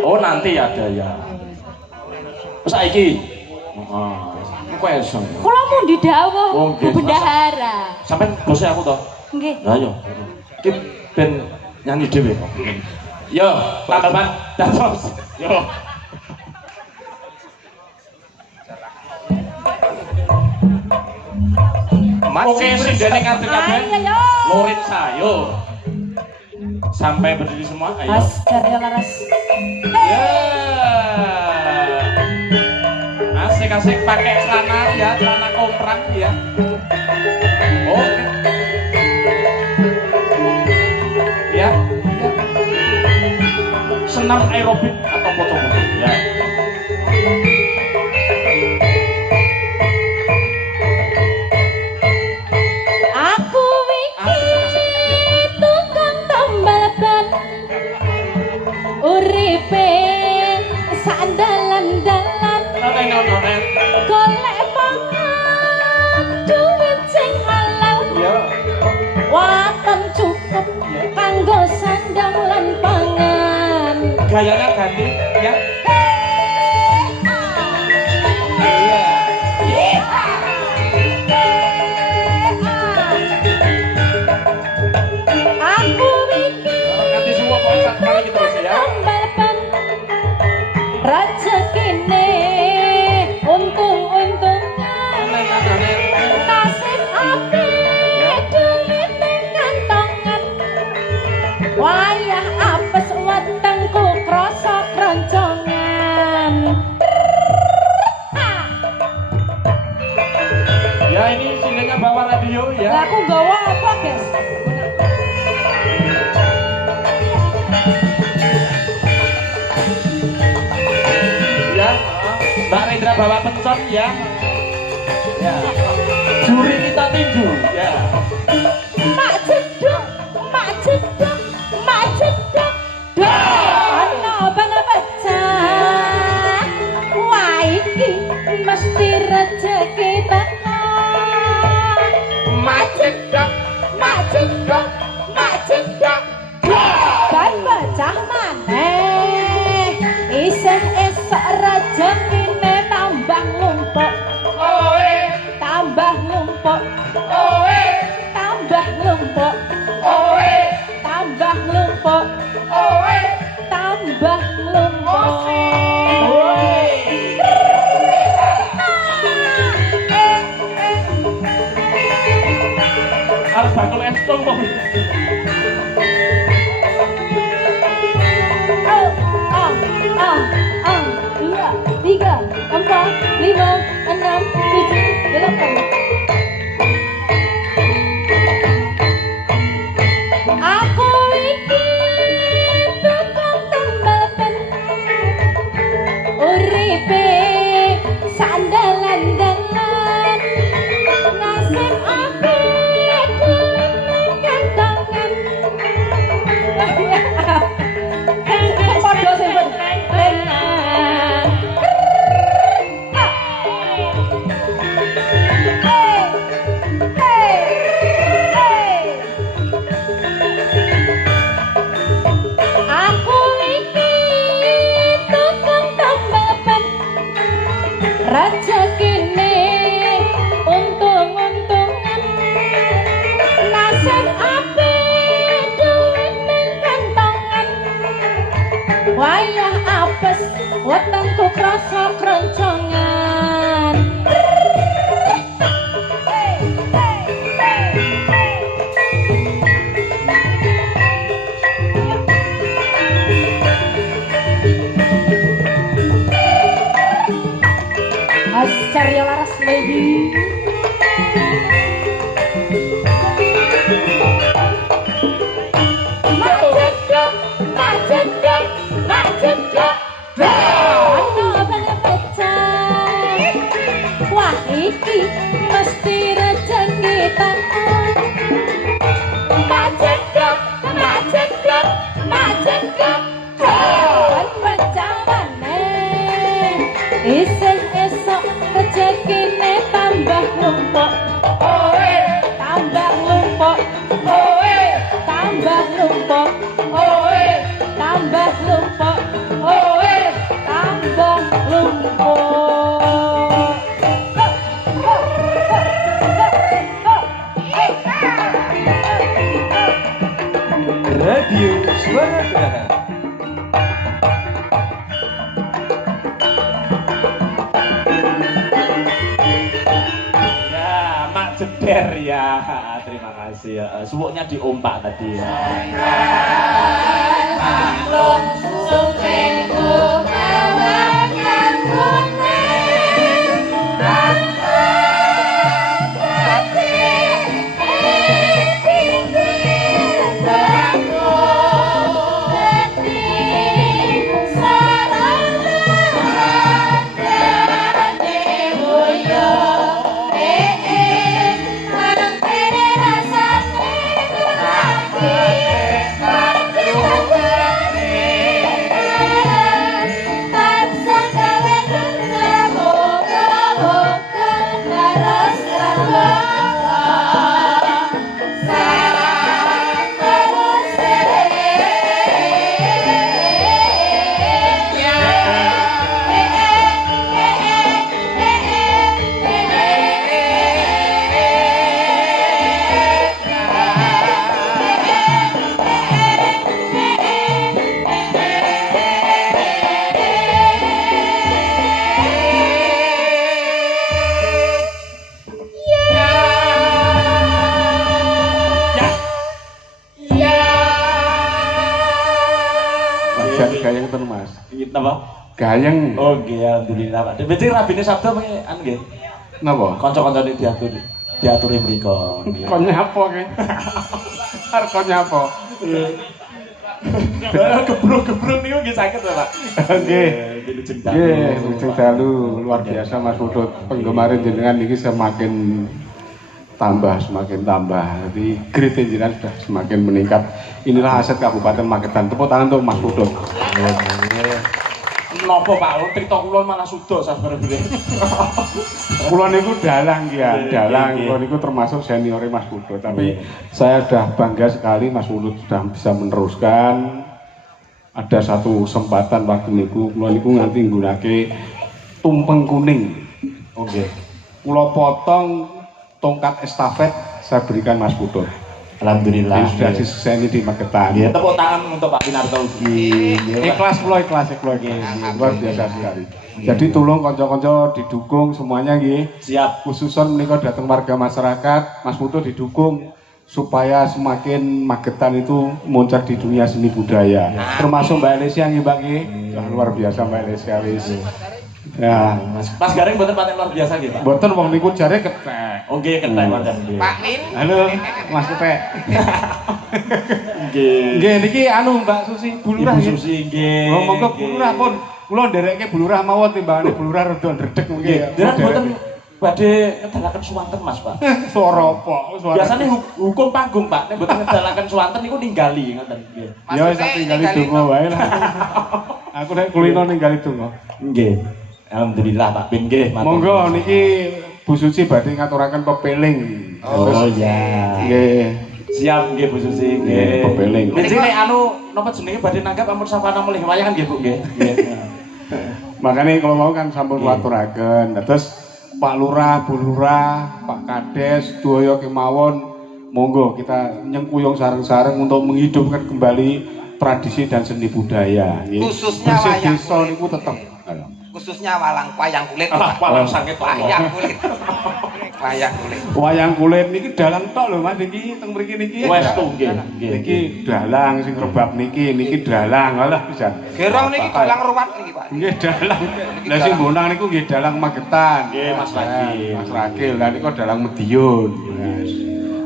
Oh nanti ada ya. Saiki. Heeh. Kok iso. Kula mau didhawuh Bu nggih, Bendahara. Sampeyan bose aku to. Nggih. Lah yo. Iki ben nyanyi dhewe kok. Yo, tambal dados. Yo. Oke, sindene ngadeg kabeh. Ayo. Lurit sayo. Sampai berdiri semua, ayo. Mas Karya Laras. Ya. Asik-asik pakai celana ya, celana komprang ya. Oke. Ya. Senam aerobik atau foto-foto ya. Aku iki tukang tambal ban. Uripe sandalan-dalan. Golek pangan duit sing halal. Ya. Waton cukup kanggo sandang lan pangan. Gayanya ganti ya. Aku iki Ganti semua konsep kali gitu terus ya. tambal ban. Rezekine untung-untungan. Nasib apik duit ning kantongan. Wayah apes wetengku krasa kroncongan. Ya ini sindennya bawa radio Lah ya. aku gawa apa, Guys? Ya. Mbak Rendra bawa pencon ya. Ya. Juri kita tinju ya. Mak jeduk, mak jeduk, mak jeduk. Ono bang pecah. Wah iki mesti rezeki teko. Mak jedok, mak jedok, mak jedok. Dan pecah maneh. Isih esok rezekine tambah numpuk, Oe, tambah numpuk, oe, tambah numpuk, oe, tambah numpuk, oe. tambah numpuk. Harus bakul es kok. Dua, tiga, empat, lima, enam, tujuh, delapan. Aku iki tukang tambal ban. Uripe sandalan-dalan. Nasib apik duit ning kantongan. Padha sing Aku iki tukang tambal ban. Rezekine untung-untungan. Nasib apik duit ning kantongan. Wayah apes wetengku krasa kroncongan. Karya Laras baby. Macedok, macedok, macedok. Ono bang pecah. Wah iki mesti rezeki teko. Macedok, macedok, macedok. Kan pecah maneh. Isih esok rezekine tambah numpuk. Oe, Tambah numpuk. oe, Tambah numpuk. oe. Tambah numpuk. Der ya. Terima kasih ya. Suwuknya diompak tadi ya. Maklum supengku kawakan kuning tanpa hati tinggi bangku hati sarana dadi boyo mangkene rasane hati tansah gawe moga-moga laras Gayeng ten Mas. Iki napa? Gayeng. Oh nggih, alhamdulillah Pak. Berarti rabine sabda mengke anu nggih. Napa? Kanca-kancane diaturi mriko. Kon nyapa ki? Arep kon nyapa? Gebruk-gebruk niku nggih saged to, Pak. Nggih. Nggih, Nggih, Lujeng Dalu luar biasa Mas Putut. Penggemar jenengan niki semakin tambah. Jadi grit jenengan sudah semakin meningkat. Inilah aset Kabupaten Magetan. Tepuk tangan untuk Mas Putut. Napa Pak? Trito kula malah sudo sabarene. Kula niku dalang ya, dalang. Kula niku termasuk seniore Mas Putut. Tapi saya sudah bangga sekali Mas Putut sudah bisa meneruskan. Ada satu kesempatan waktu niku kula niku nganti nggunake tumpeng kuning. Oke. Kula potong tongkat estafet saya berikan Mas Putut. Alhamdulillah. Ini sudah disukseni di Magetan. Nggih, tepuk tangan untuk Pak Pinarto ugi. Ikhlas kula luar biasa sekali. Jadi tolong kanca-kanca didukung semuanya nggih. Siap. Khususon menika datang warga masyarakat, Mas Putut didukung supaya semakin Magetan itu muncul di dunia seni budaya. Termasuk Mbak Elesia nggih, Mbak nggih. Luar biasa Mbak Elesia wis. Ya, Mas Garing mboten paten luar biasa nggih, Pak. mboten wong niku jare ketek. Oh nggih, ketek wonten nggih. Pak Min. Halo, Mas Ketek. Nggih. Nggih niki anu Mbak Susi Bulurah Ibu nggih. Susi nggih. Oh, monggo Bulurah pun. Kula nderekke Bulurah mawon timbangane Bulurah rada ndredeg Nggih. nggih. Jenengan mboten badhe ngedalaken suwanten Mas, Pak. Suara apa? Suara. Biasanya hukum panggung, Pak. Nek mboten ngedalaken suwanten niku ninggali ngoten nggih. Ya wis tak tinggali donga wae lah. Aku nek kulino ninggali donga. Nggih. Alhamdulillah Pak Bin nggih. matur Monggo nuwun. niki Bu Suci badhe ngaturaken pepeling. Oh iya. Nggih. Siap nggih Bu Susi Nggih, nggih. pepeling. Niki nek anu napa jenenge badhe nanggap ampun sapana mulih wayangan nggih Bu nggih. Nggih. Makanya kalau mau kan sampun waturaken. Terus Pak Lurah, Bu Lurah, Pak Kades, Doyo kemawon monggo kita nyengkuyung sareng-sareng untuk menghidupkan kembali tradisi dan seni budaya. Nggih. Khususnya Bersih wayang desa kulit. niku tetep. Khususnya wayang kulit. Ah, walang sanget Wayang kulit. Wayang kulit. Wayang kulit niki dalang tok lho Mas niki teng mriki niki. Wes tuh nggih. Nggih. Niki dalang sing rebab niki dalang alah pisan. Gerong niki dalang ruwat niki, Pak. Nggih dalang. Lah sing bonang niku nggih dalang Magetan. Nggih, Mas Ragil. Mas Ragil. Lah niku dalang Medion. Yes.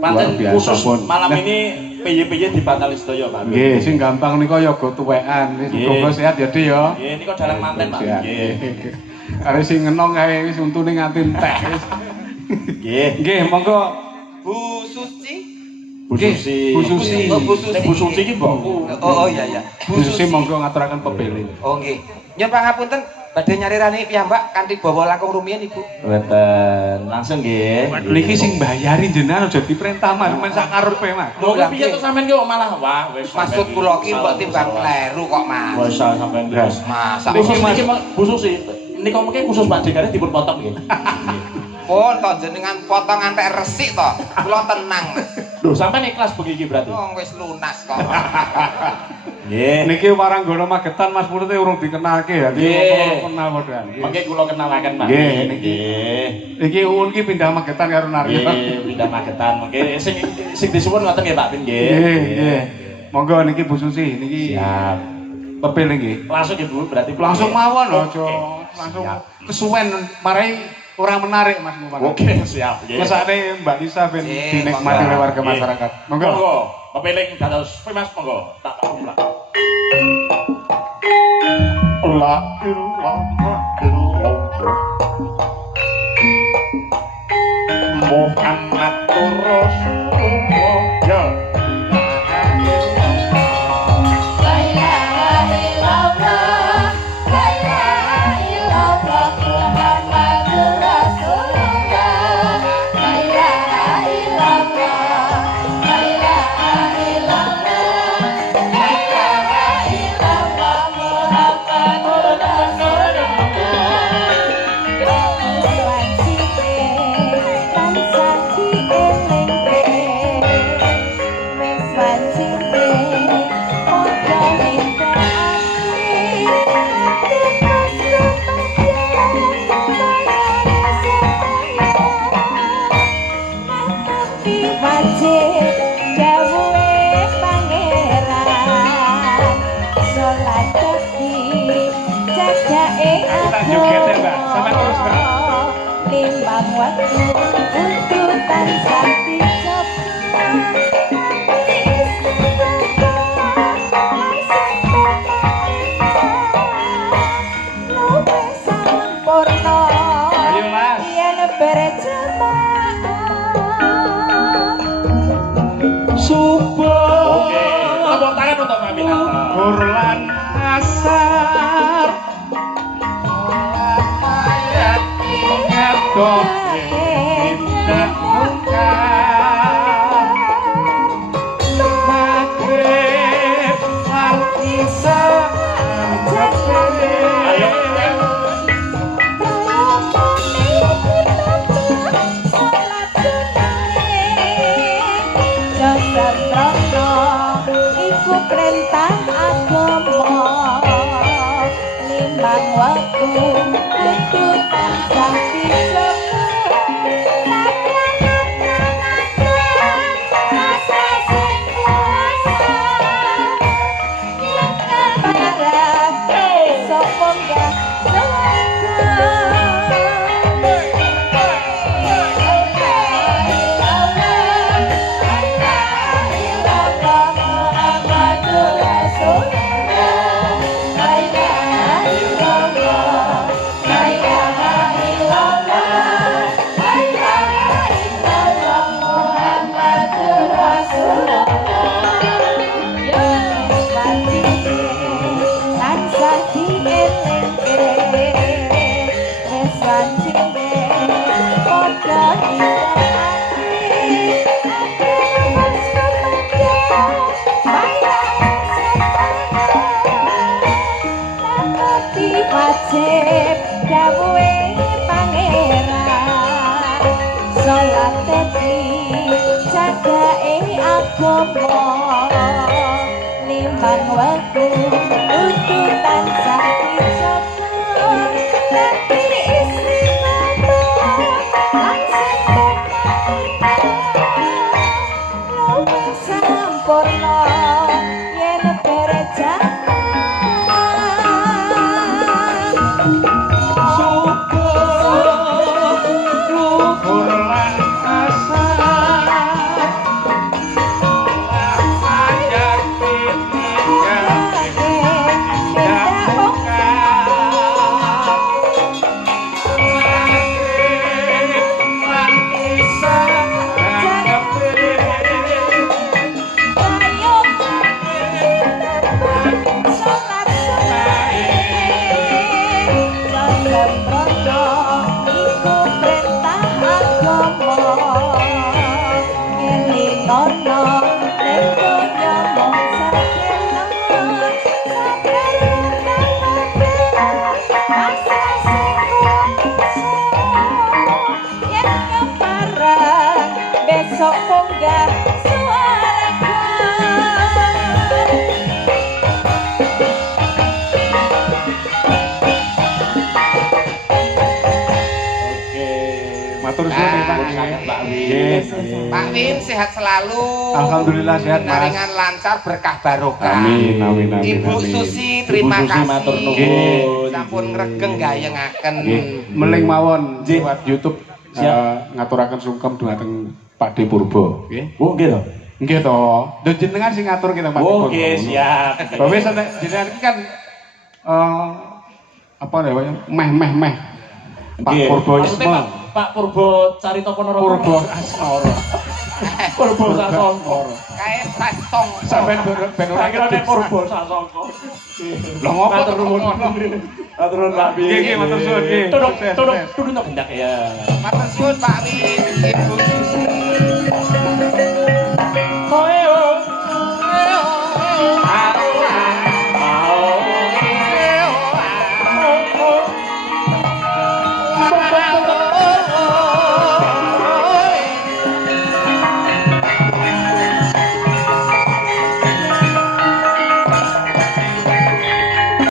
Pancen Luar biasa khusus pun. malam Nah, ini PY dibatali sedaya Pak. nggih, sing gampang nika ya go tuwekan. Wis Nggih. muga sehat ya, Dik ya. Nggih, niku dalang manten Pak. Sehat. Nggih. Are sing ngenong kae wis untune nganti entek wis. Nggih. Nggih, monggo Bu Suci. Bu Susi. Bu Susi. Oh, Bu Susi. Nek Bu Susi iki mbokku. Oh iya iya. Bu Susi monggo ngaturaken pepeling. Oh nggih. Nyuwun pangapunten badhe nyarirani piyambak kanthi bawa langkung rumiyin Ibu. Wonten. Langsung nggih. Niki sing mbayari jenengan aja diperintah Mas, men sak karepe Mas. Lho kok piye to sampean ki kok malah wah wis. Maksud kula ki mbok timbang kleru kok, Mas. Wis sampean wis. Masa Khusus niki Bu Susi. Nika mungkin khusus Pak Dekare dipun potong nggih. pun to jenengan potong antek resik to. Kula tenang, Mas. Lho sampean ikhlas begini berarti. Wong wis lunas kok. Nggih. Niki Waranggana Magetan Mas Purut urung dikenalke ya. Nggih. Kenal padha. Mengke kula kenalaken Pak. Nggih, niki. Nggih. Iki Uun ki pindah Magetan karo Naryo. Nggih, pindah Magetan. Mengke sing disuwun ngoten nggih Pak Bin nggih. Nggih, nggih. Monggo niki Bu Susi niki. Siap. Pepil nggih. Langsung Ibu berarti Langsung mawon aja. Oke. Langsung Siap. kesuwen marai ora menarik Mas Muhammad. Oke, siap. Nggih. Mesane Mbak Lisa ben dinikmati oleh warga masyarakat. Monggo. Monggo. Pepeling dados Mas monggo. Tak kumlak. La ilaha illallah. Muhammad Rasulullah. Ya. La ilaha illallah, la ilaha illallah, Muhammadur Rasulullah. La ilaha illallah, la ilaha illallah, la ilaha illallah, Muhammadur Rasulullah. joget ya, Mbak. Sama terus, Mbak. Timbang waktu tuntutan sakti Ayo, Mas. Subuh. Oke, tepuk tangan untuk Pak Minanta. Burlan asar ngadok indah muka maghrib artisa Ayo. Iku perintah agama limbang waktu tuntutan sakti wajib dawuhe pangeran salat dadi jagake agama limbang wektu tuntutan sakti jaga dadi istri langsung sampurna yen berjalan burlan asar layak ditinggal indah muka Pak Win. Yes. Pak Win sehat selalu. Alhamdulillah sehat, Mas. Pinaringan lancar berkah barokah. Amin, amin, amin. Ibu amin. Susi terima Ibu Susi, kasih. matur nuwun. Sampun ngregeng gayengaken. Nggih, meling mawon Nggih. lewat YouTube ngaturaken sungkem dhumateng Pak De Purbo, nggih. Oh, nggih to. Nggih to. Lho jenengan sing ngatur kita Pak De Purbo. Oke, siap. Lho wis jenengan iki kan apa namanya? Meh. Pak Nggih. Purboisme. Maksudnya Pak Purbo Carita Ponorogo. Purbo Asmoro. Purbo Sasongko. Kae tong. Sampeyan ben ora Kira nek Purbo Sasongko. Lho ngopo Matur nuwun. Matur nuwun Pak Win. Nggih, matur suwun, nggih. Tudung Sukses, tudung sukses. tudung tak gendak ya. Matur suwun Pak Win, Ibu Susi.